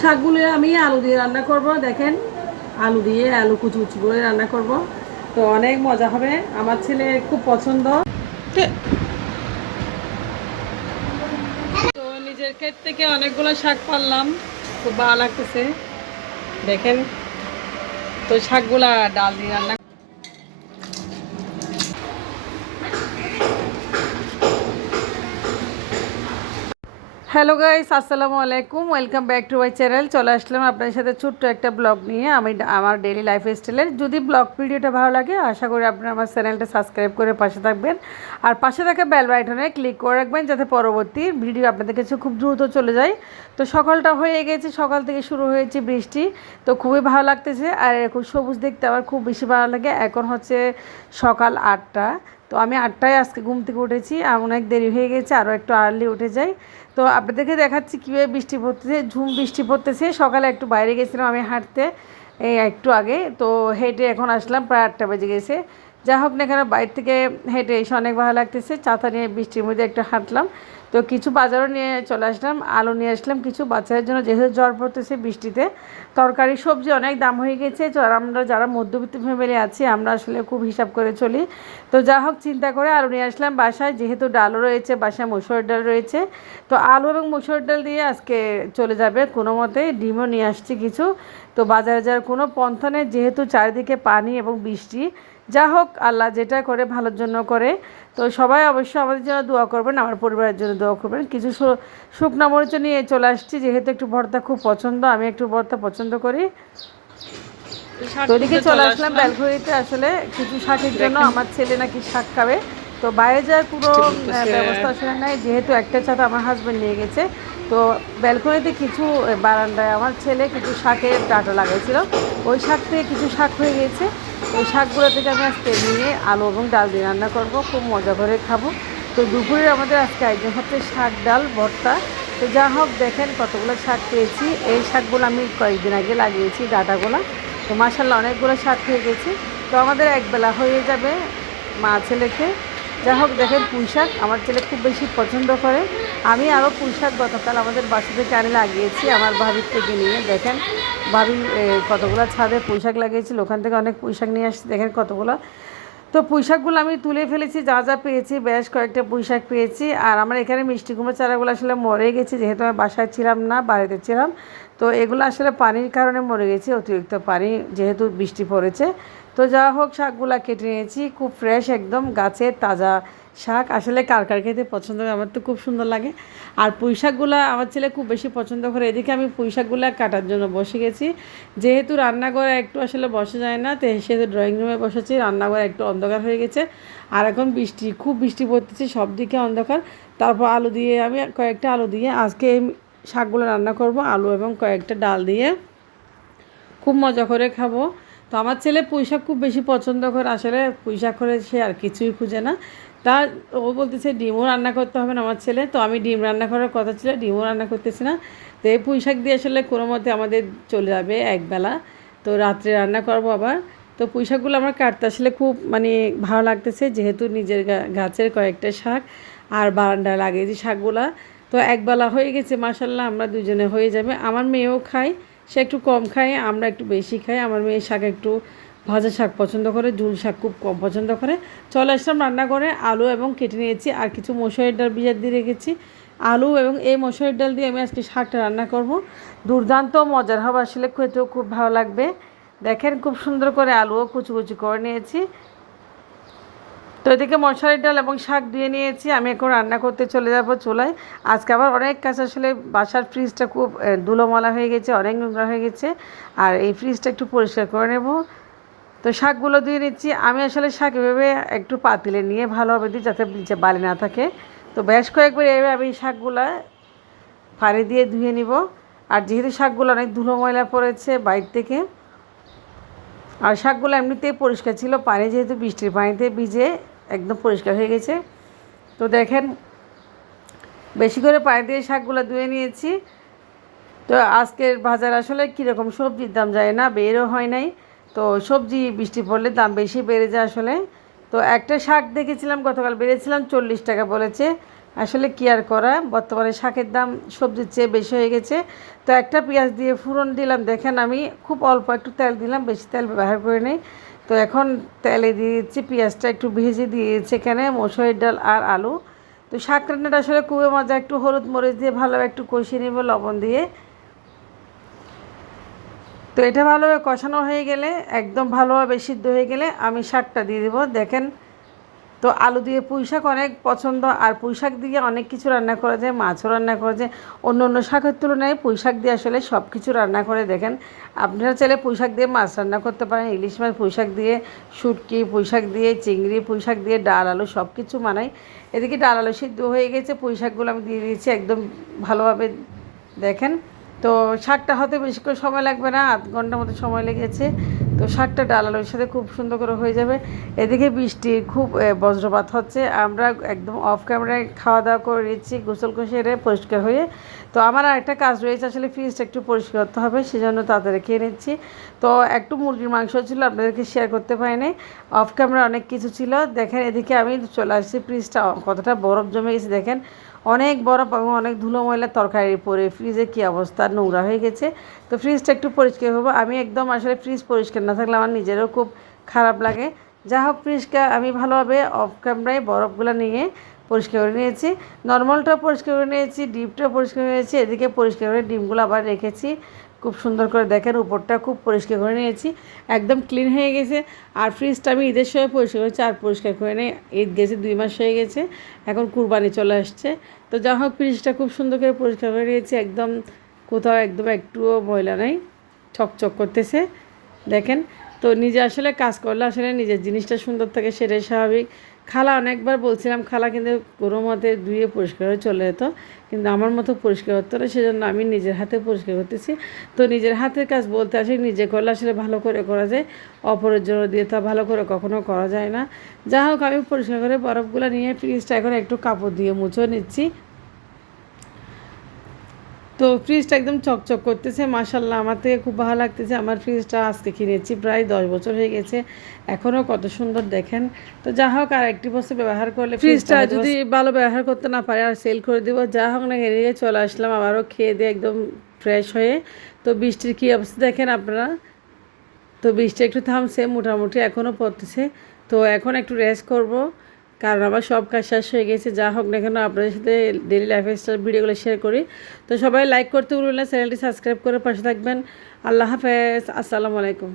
শাকগুলো আমি আলু দিয়ে রান্না করব। দেখেন, আলু দিয়ে আলু কুচি কুচি করে রান্না করব। তো অনেক মজা হবে, আমার ছেলে খুব পছন্দ। তো নিজের ক্ষেত থেকে অনেকগুলো শাক পারলাম, খুব ভালো লাগতেছে। দেখেন, তো শাকগুলা ডাল দিয়ে রান্না। হ্যালো গাইস, আসসালামু আলাইকুম, welcome back to my channel. চলে আসলাম আপনার সাথে ছোট্ট একটা ব্লগ নিয়ে। আমি আমার ডেইলি লাইফ স্টাইলের যদি ব্লগ ভিডিওটা ভালো লাগে, আশা করি আপনারা আমার চ্যানেলটা সাবস্ক্রাইব করে পাশে থাকবেন। আর পাশে থাকা বেল বাটনে ক্লিক করে রাখবেন, যাতে পরবর্তী ভিডিও আপনাদের কাছে খুব দ্রুত চলে যায়। তো সকালটা হয়ে গেছে, সকাল থেকে শুরু হয়েছে বৃষ্টি, তো খুবই ভালো লাগতেছে। আর এরকম সবুজ দেখতে আমার খুব বেশি ভালো লাগে। এখন হচ্ছে সকাল 8টা। তো আমি 8টায় আজকে ঘুম থেকে উঠেছি, অনেক দেরি হয়ে গেছে, আরও একটু আর্লি উঠে যাই। তো আপনাদেরকে দেখাচ্ছি কীভাবে বৃষ্টি পড়তেছে, ঝুম বৃষ্টি পড়তেছে। সকালে একটু বাইরে গেছিলাম আমি হাঁটতে, এই একটু আগে। তো হেঁটে এখন আসলাম, প্রায় 8টা বেজে গেছে। যা হোক না কেন, বাইরে থেকে হেঁটে এসে অনেক ভালো লাগতেছে। ছাতা নিয়ে বৃষ্টির মধ্যে একটু হাঁটলাম। তো কিছু বাজারও নিয়ে চলে আসলাম, আলু নিয়ে আসলাম কিছু বাচ্চাদের জন্য, যেহেতু জ্বর পড়তেছে বৃষ্টিতে। তরকারি সবজি অনেক দাম হয়ে গেছে। তো আমরা যারা মধ্যবিত্ত ফ্যামিলি আছি, আমরা আসলে খুব হিসাব করে চলি। তো যা হোক, চিন্তা করে আলু নিয়ে আসলাম বাসায়, যেহেতু ডালও রয়েছে বাসায়, মসুর ডাল রয়েছে। তো আলু এবং মসুর ডাল দিয়ে আজকে চলে যাবে কোনো মতে। ডিমও নিয়ে আসছি কিছু। তো বাজারে যাওয়ার কোনো পন্থা নেই, যেহেতু চারিদিকে পানি এবং বৃষ্টি। যা হোক, আল্লাহ যেটা করে ভালোর জন্য করে। তো সবাই অবশ্যই আমাদের জন্য দোয়া করবেন, আমার পরিবারের জন্য দোয়া করবেন। কিছু শুকনো মরিচ নিয়ে চলে আসছি, যেহেতু একটু ভর্তা খুব পছন্দ, আমি একটু ভর্তা পছন্দ করি। তো ওইদিকে চলে আসলাম ব্যালকনিতে, আসলে কিছু শাকের জন্য। আমার ছেলে নাকি শাক খাবে। তো বাইরে যাওয়ার পুরো ব্যবস্থা আসলে নাই, যেহেতু একটা ছাতা আমার হাজব্যান্ড নিয়ে গেছে। তো ব্যালকনিতে কিছু, বারান্দায় আমার ছেলে কিছু শাকের ডাঁটা লাগাইছিল, ওই শাক থেকে কিছু শাক হয়ে গেছে। ওই শাকগুলো থেকে আমি আজকে নিয়ে আলু এবং ডাল দিয়ে রান্না করব, খুব মজা করে খাবো। তো দুপুরে আমাদের আজকে আয়োজন হচ্ছে শাক ডাল ভর্তা। তো যা হোক, দেখেন কতগুলো শাক পেয়েছি। এই শাকগুলো আমি কয়েকদিন আগে লাগিয়েছি, ডাঁটাগুলো। তো মাশাআল্লাহ অনেকগুলো শাক হয়ে গেছে। তো আমাদের একবেলা হয়ে যাবে মা ছেলেকে। যা হোক, দেখেন পুঁই শাক আমার ছেলে খুব বেশি পছন্দ করে। আমি আরও পুঁই শাক গতকাল আমাদের বাসা থেকে আনে লাগিয়েছি, আমার ভাবির থেকে নিয়ে। দেখেন ভাবি কতগুলো ছাদে পুঁই শাক লাগিয়েছিল, ওখান থেকে অনেক পুঁই শাক নিয়ে আসছি, দেখেন কতগুলো। তো পুঁই শাকগুলো আমি তুলে ফেলেছি, যা যা পেয়েছি, বেশ কয়েকটা পুঁই শাক পেয়েছি। আর আমার এখানে মিষ্টি কুমড়ো চারাগুলো আসলে মরে গেছে, যেহেতু আমি বাসায় ছিলাম না, বাড়িতে ছিলাম। তো এগুলো আসলে পানির কারণে মরে গেছে, অতিরিক্ত পানি যেহেতু বৃষ্টি পড়েছে। তো যা হোক, শাকগুলো কেটে নিয়েছি, খুব ফ্রেশ একদম গাছের তাজা শাক। আসলে কার কার খেতে পছন্দ হয়, আমার তো খুব সুন্দর লাগে। আর পুঁই শাকগুলো আমার ছেলে খুব বেশি পছন্দ করে। এদিকে আমি পুঁই শাকগুলো কাটার জন্য বসে গেছি, যেহেতু রান্নাঘরে একটু আসলে বসা যায় না, তো সেহেতু ড্রয়িং রুমে বসেছি। রান্নাঘরে একটু অন্ধকার হয়ে গেছে, আর এখন বৃষ্টি, খুব বৃষ্টি পড়তেছে, সব দিকে অন্ধকার। তারপর আলু দিয়ে, আমি কয়েকটা আলু দিয়ে আজকে এই শাকগুলো রান্না করব, আলু এবং কয়েকটা ডাল দিয়ে খুব মজা করে খাবো। তো আমার ছেলে পুঁই শাক খুব বেশি পছন্দ করে, আসলে পুঁই শাক করে সে আর কিছুই খুঁজে না। তা ও বলতেছে ডিমও রান্না করতে হবে না আমার ছেলে। তো আমি ডিম রান্না করার কথা ছিল, ডিমও রান্না করতেছি না। তো এই পুঁই শাক দিয়ে আসলে কোনো মতে আমাদের চলে যাবে একবেলা। তো রাত্রে রান্না করবো আবার। তো পুঁই শাকগুলো আমার কাটতে আসলে খুব মানে ভালো লাগতেছে, যেহেতু নিজের গাছের কয়েকটা শাক আর বারান্দায় লাগিয়েছি শাকগুলা। তো একবেলা হয়ে গেছে, মাশাল্লাহ আমরা দুজনে হয়ে যাবে। আমার মেয়েও খায়, সে একটু কম খায়, আমরা একটু বেশি খাই। আমার মেয়ে শাক একটু ভাজা শাক পছন্দ করে, ঝুল শাক খুব কম পছন্দ করে। চলে আসলাম রান্না করে, আলু এবং কেটে নিয়েছি, আর কিছু মসুরের ডাল ভিজার দিয়ে রেখেছি। আলু এবং এই মসুরের ডাল দিয়ে আমি আজকে শাকটা রান্না করব। দুর্দান্ত মজার হবে, আসলে খেতেও খুব ভালো লাগবে। দেখেন খুব সুন্দর করে আলুও কুচি কুচি করে নিয়েছি। তো এদিকে মশারির ডাল এবং শাক ধুয়ে নিয়েছি, আমি এখন রান্না করতে চলে যাব চুলায়। আজকে আবার অনেক কাজ, আসলে বাসার ফ্রিজটা খুব ধুলোমালা হয়ে গেছে, অনেক নোংরা হয়ে গেছে। আর এই ফ্রিজটা একটু পরিষ্কার করে নেব। তো শাকগুলো ধুয়ে নিচ্ছি। আমি আসলে শাক এভাবে একটু পাতিলে নিয়ে ভালোভাবে দিই, যাতে নিচে বালি না থাকে। তো বেশ কয়েকবার এভাবে আমি শাকগুলো পানি দিয়ে ধুয়ে নিব। আর যেহেতু শাকগুলো অনেক ধুলো ময়লা পড়েছে বাইর থেকে, আর শাকগুলো এমনিতেই পরিষ্কার ছিল, পানি যেহেতু বৃষ্টির পানিতে ভিজে একদম পরিষ্কার হয়ে গেছে। তো দেখেন বেশি করে পানি দিয়ে শাকগুলো ধুয়ে নিয়েছি। তো আজকের বাজার আসলে কীরকম সবজির দাম যায় না, বেরও হয় নাই। তো সবজি বৃষ্টি পড়লে দাম বেশি বেড়ে যায় আসলে। তো একটা শাক দেখেছিলাম গতকাল, বেড়েছিলাম 40 টাকা বলেছে। আসলে কি আর করা, বর্তমানে শাকের দাম সবজির চেয়ে বেশি হয়ে গেছে। তো একটা পেঁয়াজ দিয়ে ফোড়ন দিলাম, দেখেন আমি খুব অল্প একটু তেল দিলাম, বেশি তেল ব্যবহার করে নেই। তো এখন তেলে দিয়েছি, পেঁয়াজটা একটু ভেজে দিয়েছি এখানে মসুরের ডাল আর আলু। তো শাক রান্নাটা আসলে খুবই মজা, একটু হলুদ মরিচ দিয়ে ভালো একটু কষিয়ে নেব লবণ দিয়ে। তো এটা ভালোভাবে কষানো হয়ে গেলে, একদম ভালোভাবে সিদ্ধ হয়ে গেলে আমি শাকটা দিয়ে দেবো। দেখেন, তো আলু দিয়ে পুঁই শাক অনেক পছন্দ, আর পুঁই শাক দিয়ে অনেক কিছু রান্না করা যায়, মাছও রান্না করা যায়। অন্য অন্য শাকের তুলনায় পুঁই শাক দিয়ে আসলে সব কিছু রান্না করে। দেখেন, আপনারা চাইলে পুঁই শাক দিয়ে মাছ রান্না করতে পারেন, ইলিশ মাছ পুঁই শাক দিয়ে, শুটকি পুঁই শাক দিয়ে, চিংড়ি পুঁই শাক দিয়ে, ডাল আলু সব কিছু বানাই। এদিকে ডাল আলু সিদ্ধ হয়ে গেছে, পুঁই শাকগুলো আমি দিয়ে দিয়েছি একদম ভালোভাবে। দেখেন, তো শাকটা হতে বেশিক্ষণ সময় লাগবে না, আধ ঘন্টার মতো সময় লেগেছে। তো শাকটা ডাল আলুর সাথে খুব সুন্দর করে হয়ে যাবে। এদিকে বৃষ্টি খুব বজ্রপাত হচ্ছে, আমরা একদম অফ ক্যামেরায় খাওয়া দাওয়া করে নিচ্ছি গোসল সেরে পরিষ্কার হয়ে। তো আমার আরেকটা কাজ রয়েছে, আসলে ফ্রিজটা একটু পরিষ্কার করতে হবে, সেজন্য তাড়াতাড়ি খেয়ে নিচ্ছি। তো একটু মুরগির মাংস ছিল, আপনাদেরকে শেয়ার করতে পারিনি, অফ ক্যামেরা অনেক কিছু ছিল। দেখেন এদিকে আমি চলে আসছি, ফ্রিজটা কতটা বরফ জমে গেছে দেখেন, অনেক বরফ এবং অনেক ধুলো ময়লা তরকারি পরে ফ্রিজে কী অবস্থা, নোংরা হয়ে গেছে। তো ফ্রিজটা একটু পরিষ্কার হবো, আমি একদম আসলে ফ্রিজ পরিষ্কার না থাকলে আমার নিজেরও খুব খারাপ লাগে। যা হোক, ফ্রিজটা আমি ভালোভাবে অফ ক্যামেরায় বরফগুলো নিয়ে পরিষ্কার করে নিয়েছি, নর্মালটাও পরিষ্কার করে নিয়েছি, ডিপটাও পরিষ্কার করে নিয়েছি। এদিকে পরিষ্কার করে ডিমগুলো আবার রেখেছি খুব সুন্দর করে। দেখেন উপরটা খুব পরিষ্কার করে নিয়েছি, একদম ক্লিন হয়ে গেছে। আর ফ্রিজটা আমি ঈদের সময় পরিষ্কার করেছি, আর পরিষ্কার করে নিই, ঈদ গেছে 2 মাস হয়ে গেছে, এখন কুরবানি চলে আসছে। তো যা হোক, ফ্রিজটা খুব সুন্দর করে পরিষ্কার করে নিয়েছি, একদম কোথাও একদম একটুও ময়লা নেই, চকচক করতেছে। দেখেন, তো নিজে আসলে কাজ করলে আসলে নিজের জিনিসটা সুন্দর থাকে, সেটাই স্বাভাবিক। খালা অনেকবার বলছিলাম, খালা কিন্তু কোনো মতে ধুয়ে পরিষ্কার হয়ে চলে যেত, কিন্তু আমার মতো পরিষ্কার হতো না, সেজন্য আমি নিজের হাতে পরিষ্কার করতেছি। তো নিজের হাতের কাজ বলতে আসলে নিজে করলে আসলে ভালো করে করা যায়, অপরের জন্য দিয়ে তা ভালো করে কখনো করা যায় না। যা হোক, আমি পরিষ্কার করে বরফগুলো নিয়ে ফ্রিজটা এখন একটু কাপড় দিয়ে মুছেও নিচ্ছি। তো ফ্রিজটা একদম চকচক করতেছে, মাশাল্লাহ, আমার থেকে খুব ভালো লাগতেছে। আমার ফ্রিজটা আজকে কিনেছি, প্রায় 10 বছর হয়ে গেছে, এখনও কত সুন্দর দেখেন। তো যা হোক, আর একটি বছর ব্যবহার করলে ফ্রিজটা যদি ভালো ব্যবহার করতে না পারে আর সেল করে দেবো। যা হোক না, এড়িয়ে চলে আসলাম আবারও খেয়ে দিয়ে একদম ফ্রেশ হয়ে। তো বৃষ্টির কী অবস্থা দেখেন আপনারা, তো বৃষ্টি একটু থামছে, মোটামুটি এখনও পড়তেছে। তো এখন একটু রেস্ট করব, কারণ আবার সব কাজ শেষ হয়ে গেছে। যা হোক না কেন, আপনাদের সাথে ডেইলি লাইফস্টাইল ভিডিওগুলো শেয়ার করি। তো সবাই লাইক করতে ভুলবেন না, চ্যানেলটি সাবস্ক্রাইব করে পাশে থাকবেন। আল্লাহ হাফেজ, আসসালামু আলাইকুম।